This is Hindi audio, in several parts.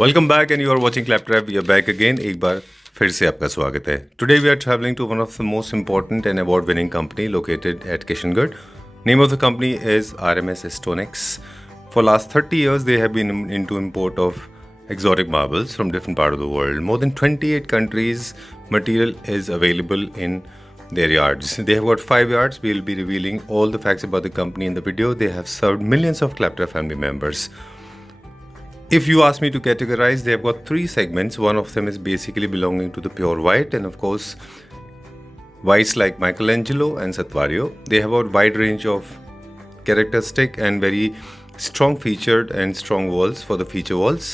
Welcome back and you are watching Claptrap we are back again एक बार फिर से आपका स्वागत है today we are travelling to one of the most important and award winning company located at Kishangarh name of the company is RMS Stonex for last 30 years they have been into import of exotic marbles from different part of the world more than 28 countries material is available in their yards. They have got 5 yards. We will be revealing all the facts about the company in the video. They have served millions of Claptrap family members. If you ask me to categorize, they have got 3 segments. One of them is basically belonging to the pure white, and of course, whites like Michelangelo and Satvario. They have a wide range of characteristic and very strong featured and strong walls for the feature walls.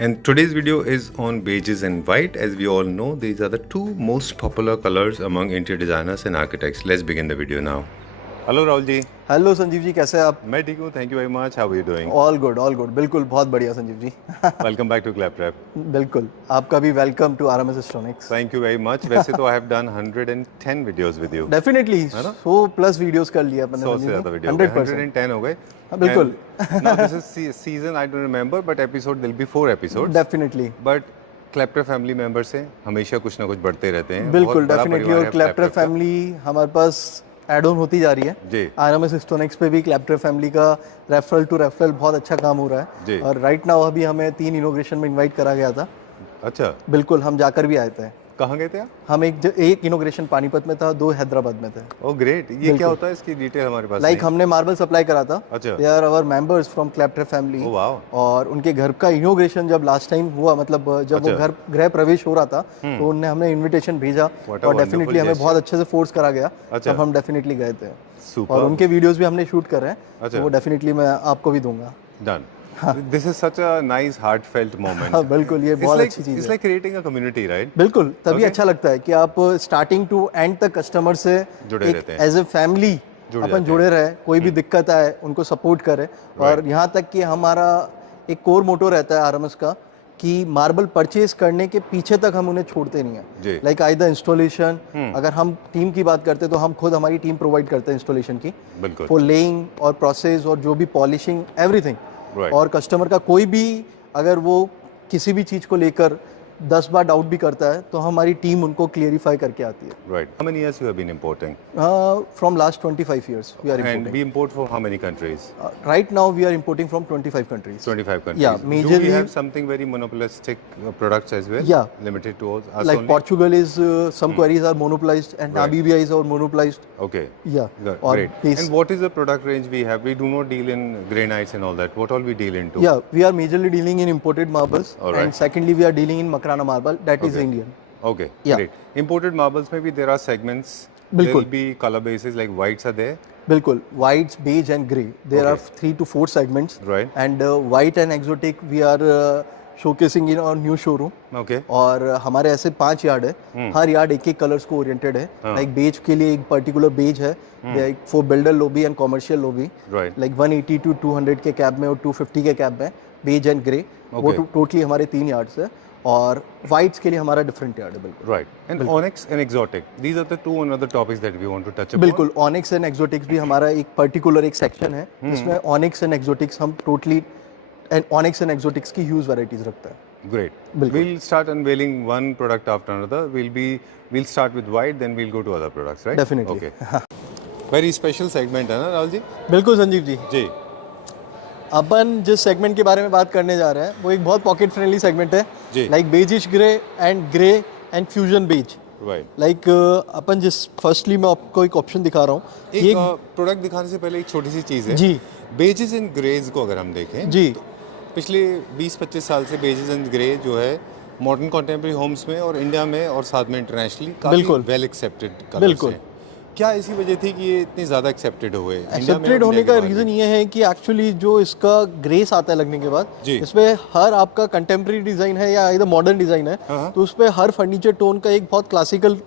And today's video is on beiges and white. As we all know, these are the 2 most popular colors among interior designers and architects. Let's begin the video now. Hello Rahul ji. Hello Sanjeev ji, कैसे हैं आप? मैं ठीक हूँ, thank you very much. How are you doing? All good, बिल्कुल बहुत बढ़िया Sanjeev ji. Welcome back to Claptrap. बिल्कुल, आपका भी welcome to RMS Stonex। Thank you very much. वैसे तो I have done 110 videos with you. Definitely 100+ videos कर लिए अपन ने। 100 से ज़्यादा वीडियो 110 हो गए। बिल्कुल। Now this is season, I don't remember, but episode will be 4 episodes. Definitely. But Claptrap family members से हमेशा कुछ ना कुछ बढ़ते रहते हैं। बिल्कुल, डेफिनेटली। और क्लैपट्रैप फैमिली हमारे पास एड ऑन होती जा रही है जी। RMS Stonex पे भी क्लैपट्रैप फैमिली का रेफरल टू रेफरल बहुत अच्छा काम हो रहा है। और राइट नाउ अभी हमें 3 इनॉग्रेशन में इनवाइट करा गया था। अच्छा, बिल्कुल, हम जाकर भी आए थे। कहाँ गए थे आप? हम एक इनॉग्रेशन पानीपत में था, 2 हैदराबाद में थे। Oh great. ये क्या होता है, इसकी डिटेल हमारे पास लाइक हमने मार्बल सप्लाई करा था। अच्छा। They are our members from Claptrap family. Oh wow. और उनके घर का इनॉग्रेशन जब लास्ट टाइम हुआ, मतलब जब वो घर गृह प्रवेश हो रहा था, तो उन्हें हमने इनविटेशन भेजा और डेफिनेटली हमें बहुत अच्छे से फोर्स करा गया। तब हम डेफिनेटली गए थे। और उनके वीडियोस भी हमने शूट कर रहे हैं, तो वो डेफिनेटली मैं आपको भी दूंगा। Done. This is such a nice heartfelt moment. हाँ, बिल्कुल, ये बहुत अच्छी चीज है। It's like creating a community, right? बिल्कुल, तभी अच्छा लगता है कि आप स्टार्टिंग टू एंड तक कस्टमर से जुड़े रहते हैं। एज ए फैमिली अपन जुड़े रहे, कोई भी दिक्कत आए उनको सपोर्ट करें। और यहाँ तक कि हमारा एक कोर मोटो रहता है RMS का कि मार्बल परचेज करने के पीछे तक हम उन्हें छोड़ते नहीं है। लाइक आइदर इंस्टॉलेशन, अगर हम टीम की बात करते हैं तो हम खुद हमारी टीम प्रोवाइड करते हैं इंस्टॉलेशन की, फॉर लेइंग और प्रोसेस और जो भी पॉलिशिंग एवरीथिंग। और कस्टमर का कोई भी अगर वो किसी भी चीज़ को लेकर 10 बार डाउट भी करता है तो हमारी टीम उनको क्लियरिफाई करके आती है। Right. How many years you have been importing? From last 25 years we are importing. And we import from how many countries? Right now we are importing from 25 countries. 25 countries. Yeah, majorly. Do we have something very monopolistic products as well? Yeah. Limited to us Like only? Portugal is some quarries are monopolized and Namibia is our monopolized. Okay. Yeah. Great. And what is the product range we have? We do not deal in granites and all that. What all we deal into? Yeah, we are majorly dealing in imported marbles. All right. And secondly we are dealing in Makrana marble, that is Indian. Okay. Yeah. Great. Imported marbles maybe there are segments. बिल्कुल। There will be color bases like whites are there. बिल्कुल, whites, beige and grey. There are 3 to 4 segments. Right. And white and exotic we are showcasing in our new showroom. Okay. और हमारे ऐसे 5 यार्ड है, हर यार्ड एक कलर्स को ओरिएंटेड है। लाइक बेज के लिए एक पर्टिकुलर बेज है, like for builder lobby and commercial lobby. Right. Like 180 to 200 के कैब में और 250 के कैब में बेज एंड ग्रे। वो टोटली हमारे 3 यार्ड्स है। और वाइट्स के लिए हमारा डिफरेंट यार्ड है। बिल्कुल। Right. And Onyx and Exotic. These are the 2 another topics that we want to touch upon. बिल्कुल, Onyx एंड एक्सोटिक्स भी हमारा एक पर्टिकुलर एक सेक्शन है जिसमें Onyx एंड एक्सोटिक्स हम टोटली Onyx एंड एक्सोटिक्स की ह्यूज वैरायटीज रखता है। Great. We'll start unveiling one product after another. We'll start with white, then we'll go to other products, right? Definitely. Okay. Very special segment है ना राहुल जी? बिल्कुल संजीव जी। जी। अपन जिस सेगमेंट के बारे में बात करने जा रहे हैं वो एक बहुत पॉकेट फ्रेंडली सेगमेंट है। Like beigish grey and fusion beige. Right. Like अपन जिस फर्स्टली मैं आपको एक ऑप्शन दिखा रहा हूँ। एक प्रोडक्ट दिखाने से पहले एक छोटी सी चीज़ है जी। बेजेस एंड ग्रेज को अगर हम देखें जी, तो पिछले 20-25 साल से बेजेस एंड ग्रे जो है मॉडर्न कॉन्टेम्प्रेरी होम्स में और इंडिया में और साथ में इंटरनेशनली काफी वेल एक्सेप्टेड कलर्स हैं। क्या इसी वजह थी कि ये इतने ज़्यादा एक्सेप्टेड हुए? एक्सेप्टेड होने का रीज़न ये है कि एक्चुअली जो इसका ग्रेस आता है लगने के बाद इसमें हर आपका कंटेम्प्रेरी डिज़ाइन है या इधर मॉडर्न डिज़ाइन है, तो उस पर हर फर्नीचर टोन का एक बहुत क्लासिकल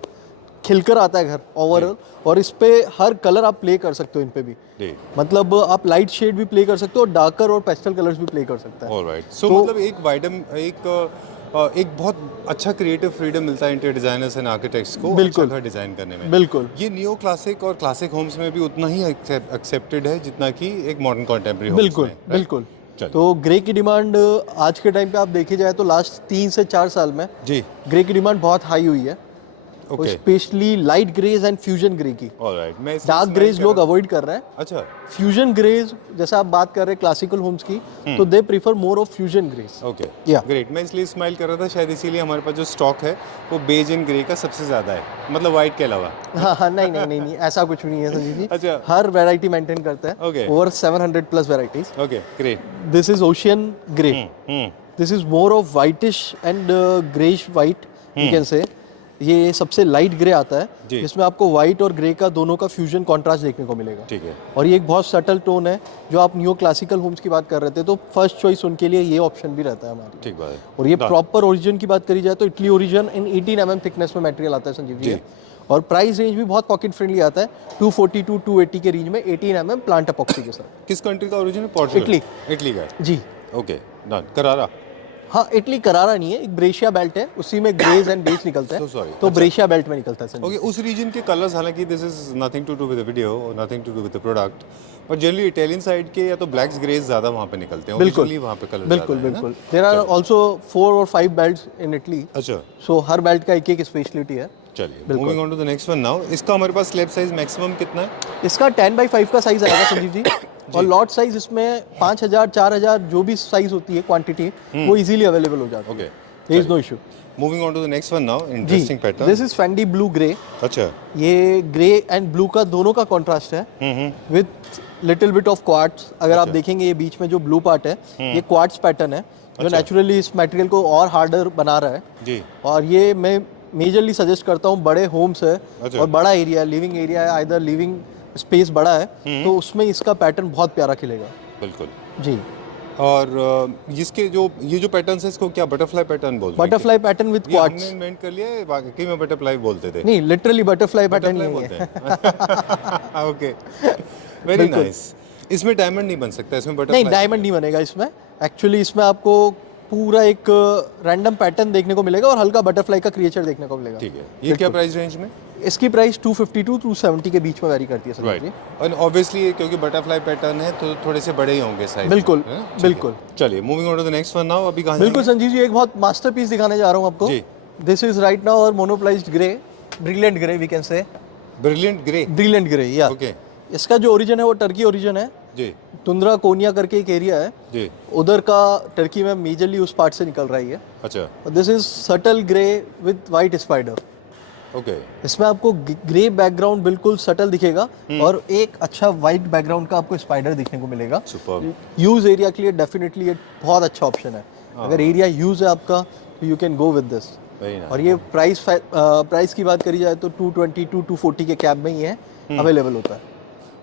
खिलकर आता है घर ओवरऑल। और इस पे हर कलर आप प्ले कर सकते हो इन पे भी। मतलब आप लाइट शेड भी प्ले कर सकते हो और डार्कर और पेस्टल कलर्स भी प्ले कर सकते हैं। ऑलराइट। सो मतलब एक बहुत अच्छा क्रिएटिव फ्रीडम मिलता है इंटीरियर डिजाइनर्स एंड आर्किटेक्ट्स को अच्छा घर डिजाइन करने में। बिल्कुल। ये नियो क्लासिक और क्लासिक होम्स में भी उतना ही एक्सेप्टेड है जितना कि एक मॉडर्न कॉन्टेम्प्रेरी होम्स में। बिल्कुल। चलिए। तो ग्रे की डिमांड आज के टाइम पे आप देखे जाए तो लास्ट 3 से 4 साल में जी ग्रे की डिमांड बहुत हाई हुई है, okay specially light greys and fusion grey की। ऑलराइट। मैं इसलिए डार्क स्माइल ग्रेज कर लोग रहा- अवॉइड कर रहे हैं, अच्छा फ्यूजन ग्रेज जैसा आप बात कर रहे हैं क्लासिकल होम्स की, तो they prefer more of fusion greys. Okay या ग्रेट। मैं इसलिए स्माइल कर रहा था, शायद इसीलिए हमारे पास जो स्टॉक है वो बेज एंड ग्रे का सबसे ज़्यादा है, मतलब वाइट के अलावा। हाँ हाँ, नहीं नहीं नहीं नहीं, ऐसा कुछ नहीं है संजीव जी। अच्छा हर वैरायटी मेंटेन करता है, Okay. Over 700 plus varieties. Okay great. This is ocean grey, this is more of whitish and greyish white you can say. ये सबसे लाइट ग्रे आता है, जी। जिसमें आपको वाइट और ग्रे का दोनों का फ्यूजन कॉन्ट्रास्ट देखने को मिलेगा। ठीक है और ये एक बहुत सटल टोन है। जो आप न्यू क्लासिकल होम्स की बात कर रहे थे, तो फर्स्ट चॉइस उनके लिए ये ऑप्शन भी रहता है हमारा। ठीक बात है। और ये प्रॉपर ओरिजिन की बात करी जाए तो इटली ओरिजिन इन 18 mm थिकनेस में मटेरियल आता है संजीव जी। जी। और प्राइस रेंज भी बहुत पॉकेट फ्रेंडली आता है, 240 टू 280 के रेंज में 18 mm प्लांट अपॉक्सी के साथ। किस कंट्री का ओरिजिन है? पोर्चुगल। इटली। इटली का है। जी ओके डन। करारा। हाँ, इटली करारा नहीं है, एक ब्रेशिया बेल्ट है, उसी में ग्रेज एंड बेज निकलता है। So sorry. तो अच्छा। ब्रेशिया बेल्ट में निकलता है संजीव। ओके उस रीजन के कलर्स, हालांकि this is nothing to do with the video और nothing to do with the product, but generally Italian side के या तो ब्लैक्स ग्रेज ज़्यादा वहाँ पे निकलते हैं। बिल्कुल। Originally वहाँ पे कलर बिल्कुल बिल्कुल। देयर आर आल्सो 4 और 5 बेल्ट्स इन इटली, अच्छा सो हर बेल्ट का एक एक स्पेशलिटी है। चलिए moving on to the next one now. इसका हमारे पास स्लैब साइज मैक्सिमम कितना है? इसका 10x5 का साइज आएगा संजीव जी। और लॉट साइज इसमें 5000 4000 जो भी साइज होती है क्वांटिटी, वो इजीली अवेलेबल हो जाती है। Okay there is no issue. Moving on to the next one now. जी, interesting pattern. This is Fendi blue grey. अच्छा ये ग्रे एंड ब्लू का दोनों का कॉन्ट्रास्ट है with little bit of quartz. अगर आप देखेंगे ये बीच में जो ब्लू पार्ट है, ये क्वार्ट्स पैटर्न है जो नेचुरली इस मटेरियल को और हार्डर बना रहा है। जी और ये मैं मेजरली सजेस्ट करता हूँ, बड़े होम्स है अच्छा। और बड़ा एरिया है, लिविंग एरिया है, आइदर लिविंग स्पेस बड़ा है, तो उसमें इसका पैटर्न बहुत प्यारा खिलेगा। बिल्कुल। जी। और इसके जो ये जो पैटर्न है इसको क्या बटरफ्लाई पैटर्न बोलते हैं? बटरफ्लाई पैटर्न विद ये क्वार्ट्स। हमने इन्वेंट कर लिया है, वाकई में बटरफ्लाई बोलते थे। नहीं, लिटरली बटरफ्लाई पैटर्न बटरफ्लाई नहीं बोलते है। हैं। Okay very nice. इसमें डायमंड नहीं बन सकता, इसमें बटरफ्लाई। नहीं, डायमंड नहीं बनेगा इसमें। एक्चुअली इसमें आपको पूरा एक रैंडम पैटर्न देखने को मिलेगा और हल्का बटरफ्लाई का क्रिएचर देखने को मिलेगा। ठीक है। ये क्या प्राइस रेंज में? इसकी प्राइस 250 टू 270 के बीच में वेरी करती है सर जी। और ऑब्वियसली क्योंकि बटरफ्लाई पैटर्न है तो थोड़े से बड़े ही होंगे साइज। बिल्कुल बिल्कुल। चलिए moving on to the next one now. अभी कहां बिल्कुल संजीव जी, एक बहुत मास्टरपीस दिखाने जा रहा हूँ आपको। जी। दिस इज राइट नाउ और monopolised grey, brilliant grey we can say. Brilliant grey. Brilliant grey या। ओके इसका जो ओरिजिन है वो टर्की ओरिजिन है। जी तुंद्रा कोनिया करके एक एरिया है, जी उधर का टर्की में मेजरली उस पार्ट से निकल रही है। अच्छा this is subtle grey with white spider. Okay इसमें आपको ग्रे बैकग्राउंड बिल्कुल सटल दिखेगा और एक अच्छा वाइट बैकग्राउंड का आपको स्पाइडर दिखने को मिलेगा। सुपर्ब। यूज एरिया के लिए डेफिनेटली ये बहुत अच्छा ऑप्शन है। अगर एरिया यूज है आपका तो you can go with this. Very nice. और ये प्राइस की बात करी जाए तो 220 टू 240 के कैब में ही है अवेलेबल होता है।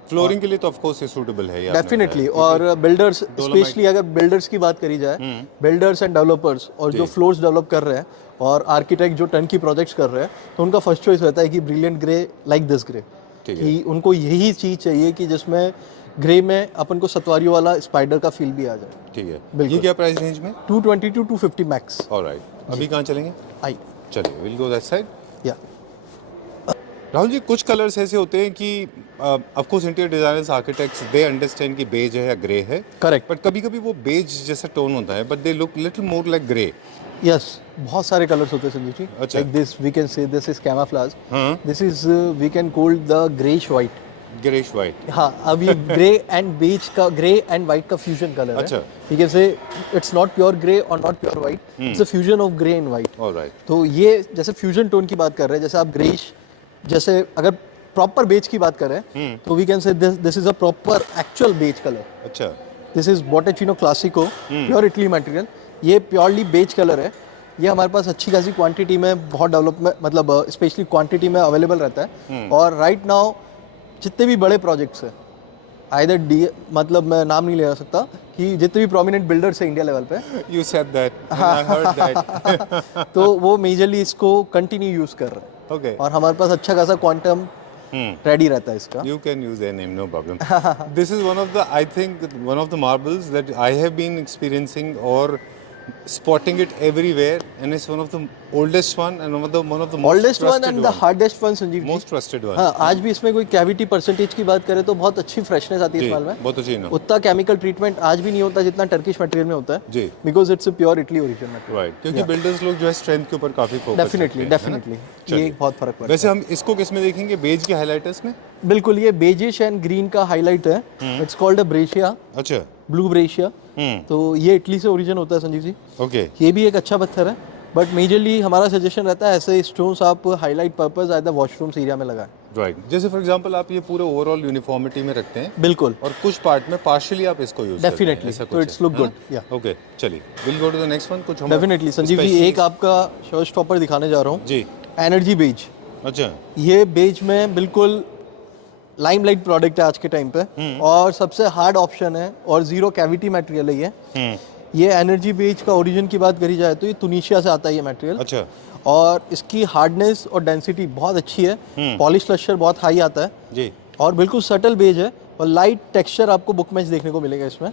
फ्लोरिंग के लिए तो ऑफ कोर्स ये सूटेबल है। डेफिनेटली। और बिल्डर्स, स्पेशली अगर बिल्डर्स की बात करी जाए, बिल्डर्स एंड डेवलपर्स और जो फ्लोर्स डेवलप कर रहे हैं और आर्किटेक्ट जो टर्नकी प्रोजेक्ट्स कर रहे हैं, तो उनका फर्स्ट चॉइस रहता है कि brilliant grey like this grey. कि उनको यही चीज़ चाहिए कि जिसमें ग्रे में अपन को सतवारियों वाला स्पाइडर का फील भी आ जाए। ठीक है। बिल्कुल। ये क्या प्राइस रेंज में? 220 टू 250 मैक्स। ऑलराइट। अभी कहाँ चलेंगे? आई चलिए विल गो दैट साइड। या। राहुल जी कुछ कलर्स ऐसे होते हैं कि of course interior designers architects they understand कि बेज है या ग्रे है। करेक्ट। बट कभी कभी वो बेज जैसा टोन होता है but they look little more like grey. Yes, बहुत सारे कलर्स होते हैं संजीव जी। अच्छा। Like this we can say this is camouflage. हाँ this is we can call the greyish white. Greyish white. हाँ, अब ये ग्रे एंड बेज का, ग्रे एंड व्हाइट का फ्यूजन कलर है। अच्छा। ठीक है, say it's not pure grey और not pure white, it's a fusion of grey and white. Alright. तो ये जैसे फ्यूजन टोन की बात कर रहे हैं, जैसे आप ग्रेश, जैसे अगर प्रॉपर बेज की बात करें तो we can say this is a proper actual beige colour. अच्छा। This is Botticino Classico, pure Italy material. ये प्योरली बेज कलर है। ये हमारे पास अच्छी खासी क्वांटिटी में, बहुत डेवलपमेंट, मतलब स्पेशली क्वांटिटी में अवेलेबल रहता है। और राइट नाउ जितने भी बड़े प्रोजेक्ट्स हैं, आइदर डी, मतलब मैं नाम नहीं ले सकता, कि जितने भी प्रोमिनेंट बिल्डर्स हैं इंडिया लेवल पे, you said that I heard that. तो वो मेजरली इसको कंटिन्यू यूज कर रहे हैं। ओके। और हमारे पास अच्छा खासा क्वांटम रेडी रहता है इसका। You can use their name, no problem. This is one of the, I think, one of the marbles that I have been experiencing or spotting it everywhere, and it's one of the oldest one and one of the most oldest one trusted and the hardest one Sanjeev ji. most trusted one. हाँ, आज भी इसमें कोई कैविटी परसेंटेज की बात करें तो बहुत अच्छी फ्रेशनेस आती है जी, इस माल में। बहुत अच्छी ना। उतना केमिकल ट्रीटमेंट आज भी नहीं होता जितना टर्किश मटेरियल में होता है, जी, because it's a pure Italy origin material. Right, क्योंकि बिल्डर्स लोग जो है स्ट्रेंथ के ऊपर काफी फोकस डेफिनेटली डेफिनेटली ये एक बहुत फर्क पड़ता वैसे हम इसको किस में देखेंगे, बेज के हाइलाइटर्स में? है। बिल्कुल, ये बेजिश एंड ग्रीन का हाईलाइट है। इट्स कॉल्ड अ ब्रेशिया, अच्छा, ब्लू ब्रेशिया। तो ये इटली से ओरिजिन होता है संजीव जी। ओके, ये भी एक अच्छा पत्थर है, बट मेजरली हमारा सजेशन रहता है ऐसे स्टोन्स आप highlight purpose either washrooms area में लगाएं। राइट। जैसे फॉर एग्जांपल आप ये पूरे ओवरऑल यूनिफॉर्मिटी में रखते हैं बिल्कुल, और कुछ पार्ट में पार्शियली आप इसको यूज डेफिनेटली, तो इट्स लुक गुड। या ओके, चलिए will go to the next one. कुछ हम डेफिनेटली संजीव जी, एक आपका शो स्टॉपर दिखाने जा रहा हूँ, जी, एनर्जी बेज। अच्छा, ये बेज में बिल्कुल लाइमलाइट प्रोडक्ट है आज के टाइम पे, और सबसे हार्ड ऑप्शन है और जीरो कैविटी मटेरियल है ये एनर्जी बेज का ओरिजिन की बात करी जाए तो ये तुनिशिया से आता है ये मटेरियल। अच्छा, और इसकी हार्डनेस और डेंसिटी बहुत अच्छी है, पॉलिश लश्चर बहुत हाई आता है जी, और बिल्कुल सटल बेज है, और लाइट टेक्सचर आपको बुक मैच देखने को मिलेगा इसमें।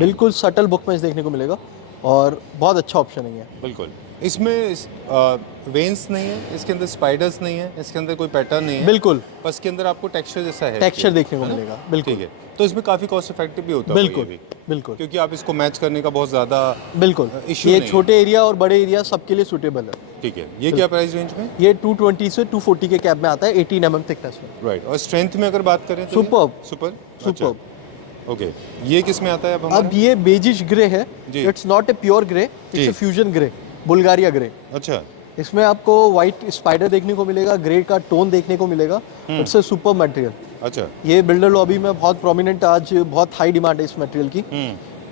बिल्कुल सटल बुक मैच देखने को मिलेगा और बहुत अच्छा ऑप्शन है ये। बिल्कुल। इसमें वेन्स नहीं है, इसके अंदर स्पाइडर्स नहीं है, इसके अंदर कोई पैटर्न नहीं है, बिल्कुल बस इसके अंदर आपको टेक्सचर जैसा है, टेक्सचर देखने को मिलेगा। बिल्कुल, ठीक है। तो इसमें काफी कॉस्ट इफेक्टिव भी होता है बिल्कुल ये भी, बिल्कुल क्योंकि आप इसको मैच करने का बहुत ज्यादा बिल्कुल issue ये नहीं छोटे एरिया और बड़े एरिया सबके लिए सूटेबल है। ठीक है। ये क्या प्राइस रेंज में? ये 220 से 240 के कैप में आता है, 18 mm थिकनेस में। राइट। और स्ट्रेंथ में अगर बात करें तो सुपर्ब सुपर सुपर्ब। ओके, ये किस में आता है अब अब हमारा? ये बेजिश ग्रे है, जी। It's not a pure grey, it's a fusion grey, Bulgaria grey. अच्छा, इसमें आपको व्हाइट स्पाइडर देखने को मिलेगा, ग्रे का टोन देखने को मिलेगा। It's a super material. अच्छा, ये बिल्डर लॉबी में बहुत प्रोमिनेंट, आज बहुत हाई डिमांड है इस मटेरियल की,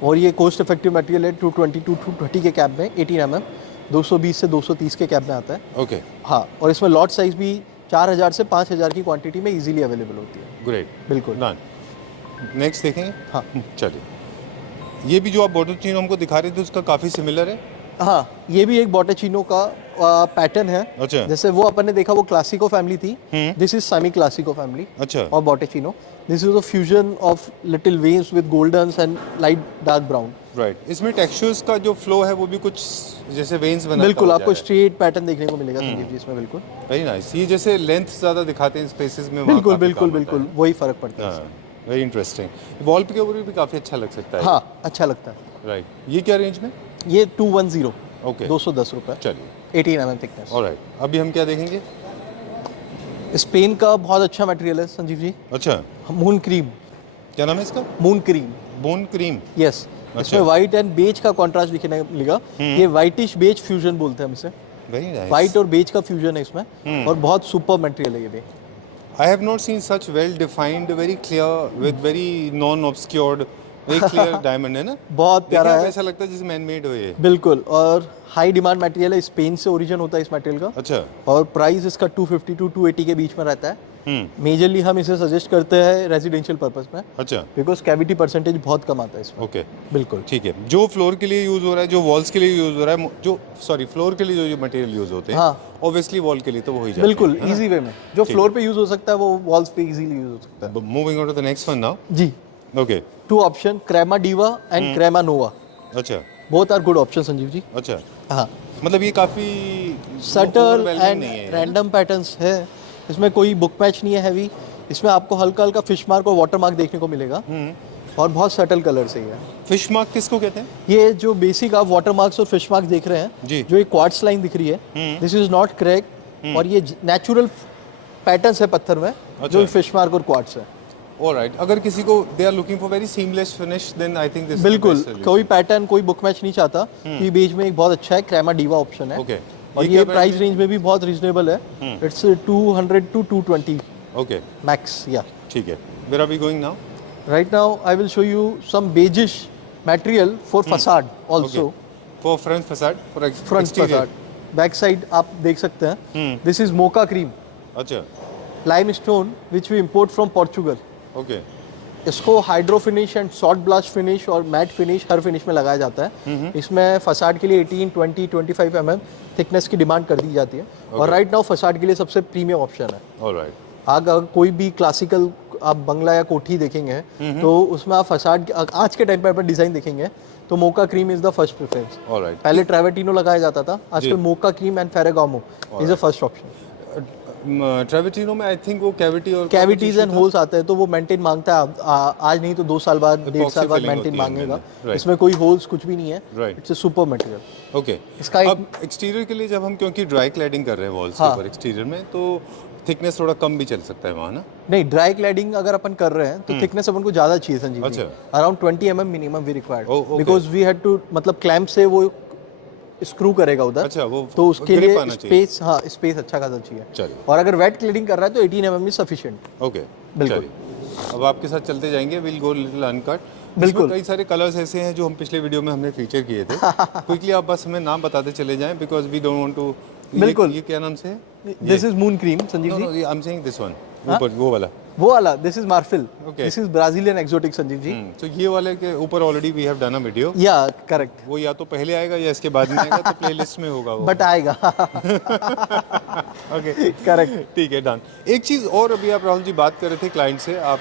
और ये कोस्ट इफेक्टिव मटेरियल है। 220 टू 230 के कैप में, 18 mm, 220 से 230 के कैप में आता है। ओके, हाँ, और इसमें लॉट साइज भी 4000 से 5000 की क्वांटिटी में इजीली अवेलेबल होती है। ग्रेट, बिल्कुल। डन। नेक्स्ट देखेंगे। हाँ चलिए, ये भी जो आप बॉर्डर चीनो हमको दिखा रहे थे उसका काफी सिमिलर है। हाँ, ये भी एक बॉटेचिनो का पैटर्न है। अच्छा, जैसे वो अपन ने देखा वो क्लासिको फैमिली थी, this is semi classico family अच्छा, और Botticino. This is a fusion of little veins with goldens and light dark brown. Right. इसमें टेक्सचर्स का जो फ्लो है वो भी कुछ जैसे वेन्स बना, बिल्कुल आपको स्ट्रेट पैटर्न देखने को मिलेगा संजीव जी इसमें। बिल्कुल वेरी नाइस। ये जैसे लेंथ ज्यादा दिखाते हैं स्पेसेस में, बिल्कुल बिल्कुल बिल्कुल वही फर्क पड़ता है। Very interesting. वॉल के ऊपर भी काफी अच्छा लग सकता है। हाँ, अच्छा लगता है। राइट। ये क्या रेंज में? ये 210, ओके, 210 रुपये, चलिए, 18 mm थिकनेस। ऑलराइट। अभी हम क्या देखेंगे? स्पेन का बहुत अच्छा मटेरियल है संजीव जी, अच्छा, मून क्रीम। क्या नाम है इसका? Moon cream, bone cream. Yes. इसमें व्हाइट एंड बेज का कॉन्ट्रास्ट दिखने मिलेगा। ये व्हाइटिश बेज फ्यूजन बोलते हैं हम इसे। Very nice. व्हाइट और बेज का फ्यूजन है इसमें, और बहुत सुपर मटेरियल है ये भी। I have not seen such well defined, very clear with very non obscured, very clear diamond है ना? बहुत प्यारा है। ऐसा लगता है जैसे मैन मेड हो ये। बिल्कुल, और हाई डिमांड मटेरियल है, स्पेन से ओरिजिन होता है इस मटेरियल का। अच्छा, और प्राइस इसका 250 टू 280 के बीच में रहता है। मेजरली हम इसे सजेस्ट करते हैं रेजिडेंशियल पर्पस में। अच्छा, बिकॉज कैविटी परसेंटेज बहुत कम आता है इसमें। ओके, बिल्कुल ठीक है। जो फ्लोर के लिए यूज हो रहा है, जो वॉल्स के लिए यूज हो रहा है, जो सॉरी फ्लोर के लिए जो मटेरियल यूज होते हैं, हाँ, ऑब्वियसली वॉल के लिए तो वो ही जाते बिल्कुल हैं, है ना? इजी वे में जो फ्लोर पे यूज हो सकता है वो वॉल्स पे इजीली यूज हो सकता है। Moving on to the next one now. जी, okay, 2 option, crema diva and crema nova. अच्छा, both are good option Sanjeev ji. अच्छा, हाँ, मतलब ये काफी सटल overwhelming एंड नहीं है। रैंडम पैटर्न्स है इसमें, कोई बुक मैच नहीं है हैवी। इसमें आपको हल्का हल्का फिश मार्क और वाटर मार्क देखने को मिलेगा, और बहुत सटल कलर से ही है। फिश मार्क किसको कहते हैं? ये जो बेसिक आप वाटर मार्क्स और फिश मार्क्स देख रहे हैं, जी, जो एक क्वार्ट्स लाइन दिख रही है, दिस इज नॉट क्रैक, और ये नेचुरल पैटर्न्स है पत्थर में, जो फिश मार्क और क्वार्ट्स है। ऑलराइट। अगर किसी को they are looking for very seamless finish, then I think this बिल्कुल, कोई पैटर्न कोई बुक मैच नहीं चाहता, ये बेज में एक बहुत अच्छा है, क्रेमा डीवा ऑप्शन है। ओके, और ये प्राइस रेंज में भी बहुत रीजनेबल है, इट्स 200 टू 220 ओके मैक्स। या ठीक है। Where are we going now? right now I will show you some beige material for facade also. For front facade, for front exterior. facade, back side आप देख सकते हैं, this is mocha cream, अच्छा, limestone which we import from Portugal. ओके, इसको hydro finish and salt blast finish और मैट फिनिश हर फिनिश में लगाया जाता है। इसमें फसाड के लिए 18, 20, 25 mm थिकनेस की डिमांड कर दी जाती है, और राइट नाउ फसाड के लिए सबसे प्रीमियम ऑप्शन है। ऑलराइट। अगर कोई भी क्लासिकल आप बंगला या कोठी देखेंगे तो उसमें आप फसाड आज के टाइम पर डिज़ाइन देखेंगे तो mocha cream is the first preference. Alright. पहले ट्रेवेटिनो लगाया जाता था, आजकल mocha cream and Ferragamo is the first option. Travertino में आई थिंक वो कैविटीज एंड होल्स आते हैं तो वो मेंटेन मांगता है, आज नहीं तो 2 साल बाद, 1.5 साल बाद filling मेंटेन होती है मांगेगा। right. इसमें कोई होल्स कुछ भी नहीं है, Right. It's a super material. Okay. इसका अब एक्सटीरियर के लिए जब हम क्योंकि ड्राई क्लैडिंग कर रहे हैं वॉल्स के हाँ। ऊपर एक्सटीरियर में, तो थिकनेस थोड़ा कम भी चल सकता है वहाँ ना? नहीं, ड्राई क्लैडिंग अगर अपन कर रहे हैं तो थिकनेस अपन को ज़्यादा चाहिए संजीव जी। अच्छा। Around 20 mm minimum we required, Oh, okay. Because we had to, मतलब क्लैंप से वो स्क्रू करेगा उधर। अच्छा, वो तो उसके grip लिए आना चाहिए। स्पेस, हाँ स्पेस अच्छा खासा चाहिए। चलिए। और अगर वेट क्लीडिंग कर रहा है तो 18 mm इज सफिशिएंट। ओके, बिल्कुल। चलिए। अब आपके साथ चलते जाएंगे, विल गो लिटिल अनकट। बिल्कुल। कई सारे कलर्स ऐसे हैं जो हम पिछले वीडियो में हमने फीचर किए थे। क्विकली आप बस हमें नाम बताते चले जाएं, because we don't want to. बिल्कुल। ये क्या नाम से है? This is moon cream Sanjeev no ji. No, I am saying this one, ऊपर वो वाला। वो वाला this is marfil, Okay. This is Brazilian exotic Sanjeev ji. तो ये वाले के ऊपर already we have done a video. या करेक्ट, वो या तो पहले आएगा या इसके बाद में आएगा, तो प्लेलिस्ट में होगा वो। बट आएगा। Okay, correct. ठीक है, डन। एक चीज़ और, अभी आप राहुल जी बात कर रहे थे क्लाइंट से, आप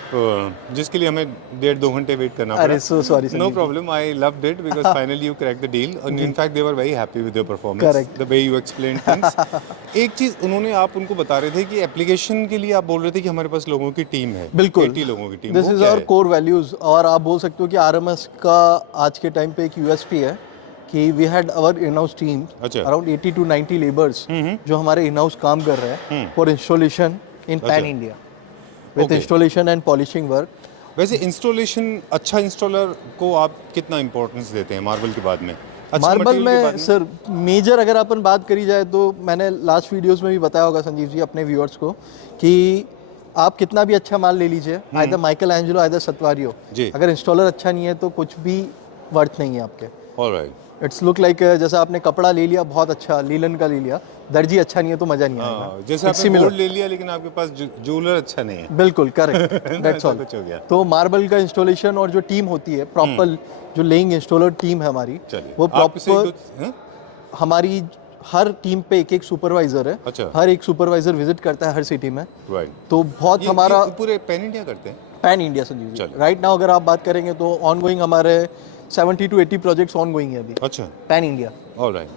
जिसके लिए हमें 1.5-2 घंटे वेट करना पड़ा। अरे so sorry no problem, I loved it because finally you crack the deal and in fact they were very happy with your performance, Correct. The way you explain things. एक चीज़ उन्होंने, आप उनको बता रहे थे कि एप्लीकेशन के लिए आप बोल रहे थे कि हमारे पास लोगों की टीम है, बिल्कुल। 80 लोगों की टीम। दिस वो इज क्या आवर है? कोर वैल्यूज, और आप बोल सकते हो कि आरएमएस का आज के टाइम पे एक यूएसपी है कि we had our in house team अच्छा। अराउंड 80 to 90 लेबर्स जो हमारे इन हाउस काम कर रहे हैं for installation in pan India with Okay. Installation and polishing work. वैसे इंस्टॉलेशन, अच्छा इंस्टॉलर को आप कितना इंपॉर्टेंस देते हैं मार्बल के बाद में? अच्छा मार्बल material के बाद में सर मेजर अगर अपन बात करी जाए तो मैंने लास्ट वीडियोस में भी बताया होगा संजीव जी अपने व्यूअर्स को कि आप कितना भी अच्छा माल ले लीजिए, आइदर माइकल एंजेलो आइदर सत्वारियो, जी। अगर इंस्टॉलर अच्छा नहीं है तो कुछ भी वर्थ नहीं है आपके। ऑलराइट। इट्स लुक लाइक जैसा आपने कपड़ा ले लिया बहुत अच्छा, लीलन का ले लिया, दर्जी अच्छा नहीं है तो मजा नहीं आएगा। हाँ, जैसे आपने गोल्ड ले लिया लेकिन आपके पास ज्वेलर अच्छा नहीं है। बिल्कुल करेक्ट, दैट्स ऑल। कुछ हो गया। तो मार्बल का इंस्टॉलेशन और जो टीम होती है प्रॉपर, जो लेइंग इंस्टॉलर टीम है हमारी, चलिए, वो आपसे एक प्रॉपर, दो- हैं? हमारी हर टीम पे एक एक सुपरवाइजर है। अच्छा। हर एक सुपरवाइजर विजिट करता है हर सिटी में, राइट। तो बहुत हमारा ये पूरे पैन इंडिया करते हैं? Pan India Sanjeev ji. चलिए। राइट नाउ अगर आप बात करेंगे तो ऑन गोइंग हमारे 70 to 80 प्रोजेक्ट्स ऑन गोइंग है अभी अच्छा, पैन इंडिया। Alright,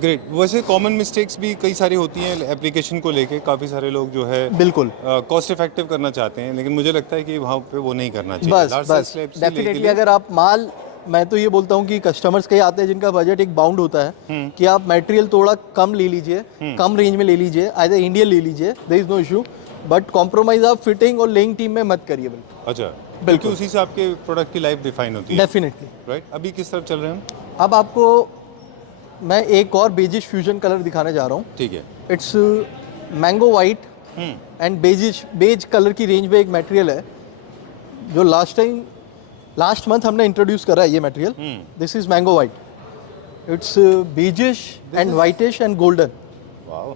great. वैसे कॉमन मिस्टेक्स भी कई सारी होती हैं एप्लीकेशन को लेके, काफ़ी सारे लोग जो है बिल्कुल, कॉस्ट इफेक्टिव करना चाहते हैं, लेकिन मुझे लगता है कि वहाँ पे वो नहीं करना चाहिए। बस Large size बस slabs से लेके डेफिनेटली अगर आप माल, मैं तो ये बोलता हूँ कि कस्टमर्स कई आते हैं जिनका बजट एक बाउंड होता है कि आप मटेरियल थोड़ा कम ले लीजिए, कम रेंज में ले लीजिए, आइदर इंडियन ले लीजिए, there is no issue, but compromise आप फिटिंग और लेइंग टीम में मत करिए। बिल्कुल अच्छा, बिल्कुल, उसी से आपके प्रोडक्ट की लाइफ डिफाइन होती है। डेफिनेटली। राइट, अभी किस तरफ चल रहे हैं हम? अब आपको मैं एक और बेजिश फ्यूजन कलर दिखाने जा रहा हूँ। ठीक है। It's mango white and beige colour की रेंज में एक मटेरियल है जो लास्ट मंथ हमने इंट्रोड्यूस करा है ये material. This is mango white, it's beigeish and whitish and golden. Wow.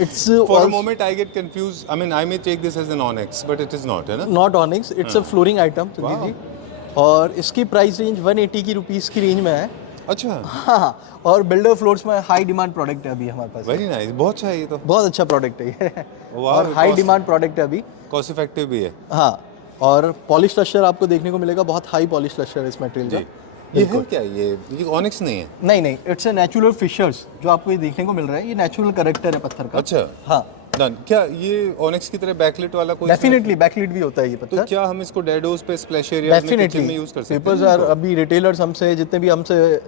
It's For a moment I get confused. I mean, I may take this as an onyx, but it is not, है ना? Not onyx, it's a flooring item Sanjeev ji, और इसकी प्राइस रेंज 180 की रुपीस की रेंज में है। अच्छा, हाँ, और बिल्डर फ्लोर्स में हाई डिमांड प्रोडक्ट है अभी हमारे पास। वेरी नाइस, बहुत अच्छा है ये तो। बहुत अच्छा प्रोडक्ट है ये, Wow, और हाई cost- डिमांड प्रोडक्ट है अभी। कॉस्ट इफेक्टिव भी है। हाँ, और पॉलिश लश्टर आपको देखने को मिलेगा, बहुत हाई पॉलिश लश्टर है इस मटेरियल जी। का। ये है क्या? ये ऑनिक्स नहीं है? नहीं नहीं, इट्स अ नेचुरल फिशर्स जो आपको ये देखने को मिल रहा है, ये नेचुरल करेक्टर है पत्थर का। अच्छा, हाँ, डन। क्या ये ऑनिक्स की तरह बैकलिट वाला कोई? डेफिनेटली बैकलिट भी होता है ये तो पत्थर। क्या हम इसको डेडोज पे, स्प्लैश एरिया में, किचन में यूज कर सकते पीपल्स आर, अभी रिटेलर्स हमसे जितने भी हमसे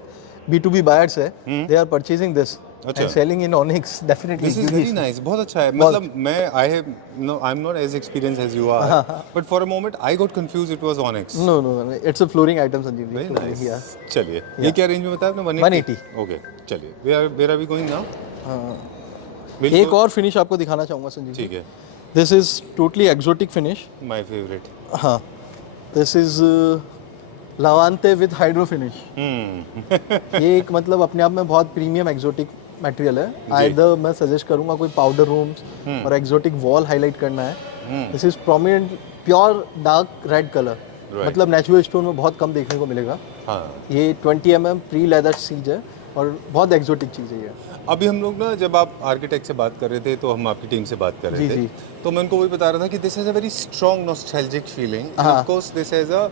B2B बायर्स है, दे आर परचेजिंग दिस अच्छा। And selling in onyx definitely. This is very nice, बहुत अच्छा है। मतलब मैं I am not as experience as you are, but for a moment I got confuse, it was onyx. No no, it's a flooring item Sanjeev very जी। नाइस। चलिए, ये क्या रेंज में बताया आपने? 180। ओके, चलिए, where are we going now? हाँ, एक और फिनिश आपको दिखाना चाहूँगा संजीव जी। ठीक है, this is totally exotic finish. My favourite. हाँ, this is Levante with hydro finish. ये एक मतलब अपने आप में बहुत प्रीमियम एक्सोटिक मटेरियल है। आइदर मैं सजेस्ट करूंगा कोई पाउडर रूम्स और एक्सोटिक वॉल हाईलाइट करना है, this is prominent pure dark red colour, मतलब नेचुरल स्टोन में बहुत कम देखने को मिलेगा। हाँ, ये 20 mm प्री लेदर सीज है और बहुत एक्सोटिक चीज़ है ये। अभी हम लोग ना, जब आप आर्किटेक्ट से बात कर रहे थे तो हम आपकी टीम से बात कर रहे जी, थे, जी। तो मैं उनको वही बता रहा था कि this is a very strong nostalgic feeling, of course this is a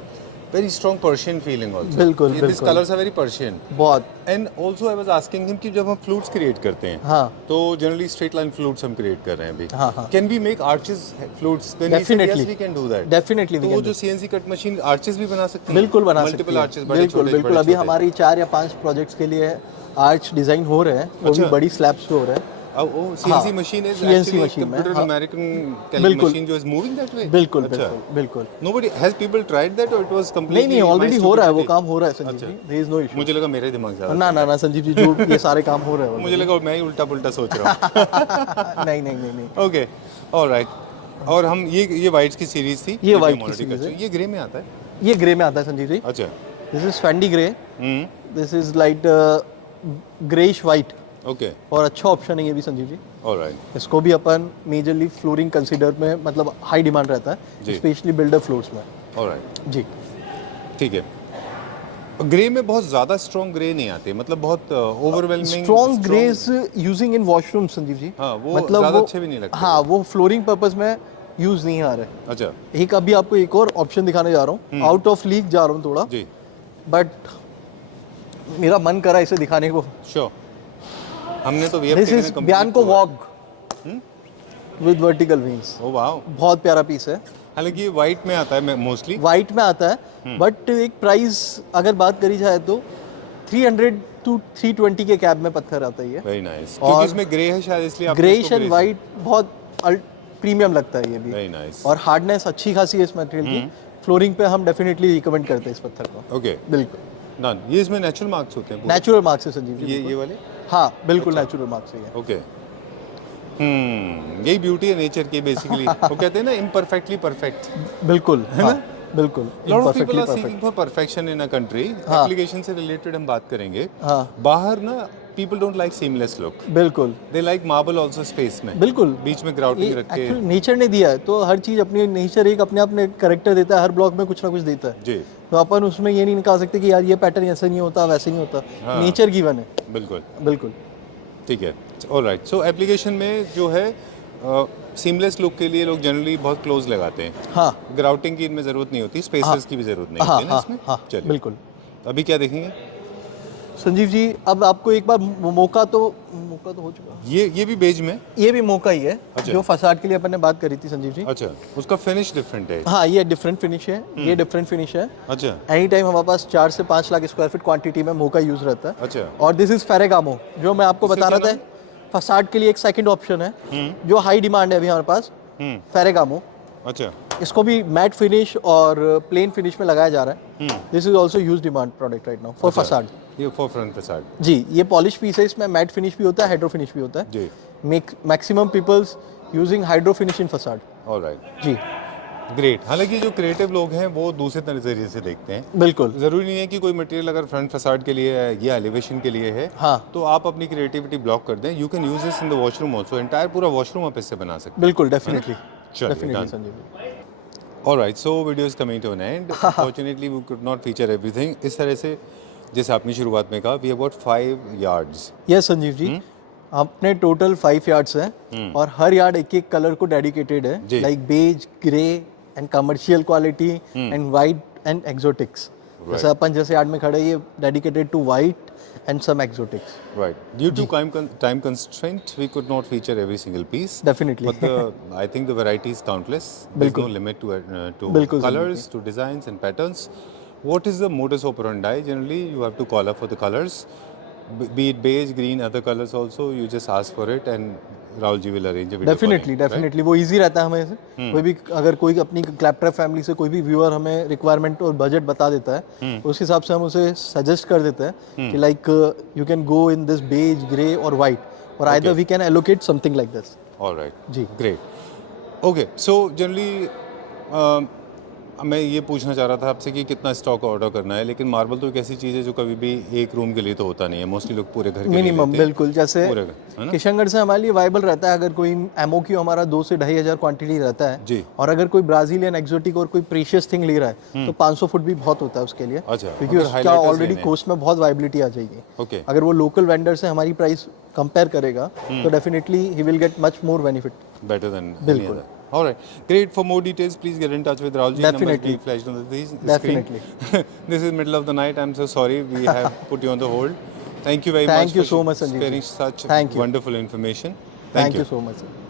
very strong Persian feeling also. बिल्कुल, These बिल्कुल। colors are very Persian. बहुत। And also I was asking him कि जब हम flutes create करते हैं, हाँ। तो generally straight line flutes हम create कर रहे हैं अभी. हाँ, हाँ। Can we make arches flutes? Then he said, Definitely. yes, we can do that. Definitely we तो वो can जो CNC cut machine arches भी बना सकती है? बिल्कुल बना सकती Multiple है। arches, बड़े बिल्कुल छोटे, बिल्कुल। बड़े अभी छोटे। हमारी 4 या 5 प्रोजेक्ट्स के लिए आर्च डिजाइन हो रहे हैं, वो भी अच्छा। बड़ी स्लैब्स पे हो रहे हैं। Oh, CNC machine is CNC actually machine में, computer हाँ। numerical बिल्कुल। machine जो is moving that way? बिल्कुल अच्छा। बिल्कुल बिल्कुल। Nobody has people tried that or it was completely नहीं ऑलरेडी my हो रहा है, वो stupidity? काम हो रहा है Sanjeev ji, there is no issue. मुझे लगा मेरे दिमाग से ना ना ना संजीव जी, जो ये सारे काम हो रहे हैं मुझे लगा मैं ही उल्टा पुल्टा सोच रहा हूँ। नहीं नहीं नहीं नहीं। Okay, alright. और हम ये वाइट्स की सीरीज थी, ये जो white की monitor series करते है। हैं। ये ग्रे में आता है? ये ग्रे में आता है संजीव जी। अच्छा। This is Fendi grey, hmm. This is like greyish white, okay, और अच्छा ऑप्शन है ये भी संजीव जी। ऑलराइट। इसको भी अपन मेजरली फ्लोरिंग कंसीडर में, मतलब हाई डिमांड रहता है, जी। स्पेशली बिल्डर फ्लोर्स में। ऑलराइट, जी ठीक है। ग्रे में बहुत ज्यादा स्ट्रॉन्ग ग्रे नहीं आते, मतलब बहुत overwhelming strong greys using in washroom Sanjeev ji. हाँ, वो मतलब ज्यादा अच्छे भी नहीं लगते। हाँ, वो फ्लोरिंग पर्पस में यूज नहीं आ रहे। अच्छा एक अभी आपको एक और ऑप्शन दिखाने जा रहा हूँ, आउट ऑफ लीग जा रहा हूँ थोड़ा, जी, बट मेरा मन करा इसे दिखाने को। श्योर। हमने तो this is Bianco Vogue with vertical wings. Oh wow, बहुत प्यारा पीस है। हालांकि ये वाइट में आता है मोस्टली। वाइट में आता है, बट एक प्राइस अगर बात करी जाए तो 300 to 320 के कैब में पत्थर आता है ये। Very nice. और क्योंकि इसमें ग्रे है शायद, इसलिए आपको ग्रेइश इसको एंड grey वाइट बहुत प्रीमियम लगता है ये भी। Very nice. और हार्डनेस अच्छी खासी है इस मटेरियल की। फ्लोरिंग पे हम डेफिनेटली रिकमेंड करते हैं इस पत्थर को। ओके बिल्कुल। डन। ये इसमें नेचुरल मार्क्स होते हैं पूरे? नेचुरल मार्क्स है संजीव जी। ये वाले? हाँ बिल्कुल नेचुरल मार्क्स है ये। ओके। यही ब्यूटी है नेचर की बेसिकली। वो कहते हैं ना इम्परफेक्टली परफेक्ट, बिल्कुल है ना, बिल्कुल। Lot of people Perfectly are perfect। Seeking for perfection in a country. हाँ। एप्लीकेशन से रिलेटेड हम बात करेंगे। हाँ बाहर ना people don't like seamless look, बिल्कुल they like marble also space में, बिल्कुल। बीच में ग्राउटिंग रख के। एक्चुअली नेचर ने दिया है, तो हर चीज अपनी, नेचर एक अपने अपने करेक्टर देता है, हर ब्लॉक में कुछ ना कुछ देता है। जी तो अपन उसमें ये नहीं निकाल सकते कि यार ये पैटर्न ऐसा नहीं होता, वैसे नहीं होता। हाँ। नेचर गिवन है। बिल्कुल, बिल्कुल ठीक है। ऑलराइट, सो एप्लीकेशन में जो है सीमलेस लुक के लिए लोग जनरली बहुत क्लोज लगाते हैं। हाँ ग्राउटिंग की इनमें जरूरत नहीं होती, स्पेसेस की भी जरूरत नहीं हाँ होती है ना हाँ इसमें। हाँ चलिए, बिल्कुल। अभी क्या देखेंगे? संजीव जी अब आपको एक बार मौका तो हो चुका। ये भी बेज में? ये भी मौका ही है, अच्छा। जो फसाड के लिए अपन ने बात करी थी संजीव जी। अच्छा, उसका फिनिश डिफरेंट है? हाँ ये डिफरेंट फिनिश है, ये डिफरेंट फिनिश है। अच्छा एनी टाइम हमारे पास 4 से 5 लाख स्क्वायर फीट क्वांटिटी में मोका यूज रहता है। अच्छा। और दिस इज फेरेगामो, जो मैं आपको इसका बता रहा क्या था, फसाड के लिए एक सेकंड ऑप्शन है जो हाई डिमांड है अभी हमारे पास, फेरेगामो। अच्छा इसको भी मैट फिनिश और प्लेन फिनिश में लगाया जा रहा है। This is also use demand product right now for facade. ये फॉर फ्रंट फसाड। जी ये पॉलिश पीस है, इसमें मैट फिनिश भी होता है, हाइड्रो फिनिश भी होता है। जी, maximum peoples using hydro finish in facade. Alright, जी ग्रेट। हालांकि जो क्रिएटिव लोग हैं वो दूसरे नजरिए से देखते हैं। बिल्कुल। जरूरी नहीं है कि कोई मटेरियल अगर फ्रंट फसाड के लिए है या एलिवेशन के लिए है, हाँ तो आप अपनी क्रिएटिविटी ब्लॉक कर दें। You can use this in the washroom also, entire पूरा वॉशरूम आप इससे बना सकते बिल्कुल, डेफिनेटली चलिए, डेफिनेटली done. संजीव जी। हैं। Alright, so video is coming to an end. Unfortunately we could not feature everything. इस तरह से जैसे आपने शुरुआत में कहा, we have got 5 yards. Yes Sanjeev ji, अपने टोटल 5 यार्ड्स हैं और हर यार्ड एक एक कलर को डेडिकेटेड है, जी। Like beige, grey and commercial quality and white and exotics. जैसे अपन जैसे यार्ड में खड़े, ये dedicated to white and some exotics. Right. Due to time constraint, we could not feature every single piece. Definitely. But I think the variety is countless. There's बिल्कुल। no limit to बिल्कुल, colors, to designs and patterns. What is the modus operandi? Generally, you have to call up for the colors. Be it beige, green, other colors also. You just ask for it and Rahul ji will arrange a video. Definitely calling, right? Definitely वो इजी रहता है हमें से। कोई भी अगर कोई अपनी क्लैपट्रैप फैमिली से कोई भी व्यूअर हमें रिक्वायरमेंट और बजट बता देता है, उस हिसाब से हम उसे सजेस्ट कर देते हैं कि like you can go in this beige, grey और वाइट, और either we can allocate something like this. All right. जी Great. Okay. So generally, मैं ये पूछना चाह रहा था आपसे कि कितना स्टॉक ऑर्डर करना है, लेकिन मार्बल तो एक ऐसी चीज़ है जो कभी भी एक रूम के लिए तो होता नहीं है। मोस्टली लोग पूरे घर के लिए मिनिमम लेते हैं। बिल्कुल। जैसे पूरे घर, है ना? किशनगढ़ से हमारे लिए वाइबल रहता है अगर कोई एमओक्यू हमारा 2 से 2,500 क्वांटिटी रहता है, जी। और अगर कोई ब्राजीलियन एक्सोटिक और कोई प्रीशियस थिंग ले रहा है तो 500 फुट भी बहुत होता है उसके लिए, अच्छा, क्योंकि अगर उसका highlighters ऑलरेडी लेने हैं। कोस्ट में बहुत वाइबिलिटी आ जाएगी। ओके, अगर वो लोकल वेंडर से हमारी प्राइस कंपेयर करेगा तो definitely he will get much more benefit. Better than बिल्कुल। All right, great. For more details, please get in touch with Rahul ji. Numbers Definitely. being flashed on the screen. Definitely. This is middle of the night. I'm so sorry we have put you on the hold. Thank you very much Thank you for so much, Sanjeev sharing ji. such Thank you. wonderful information. Thank you so much, sir.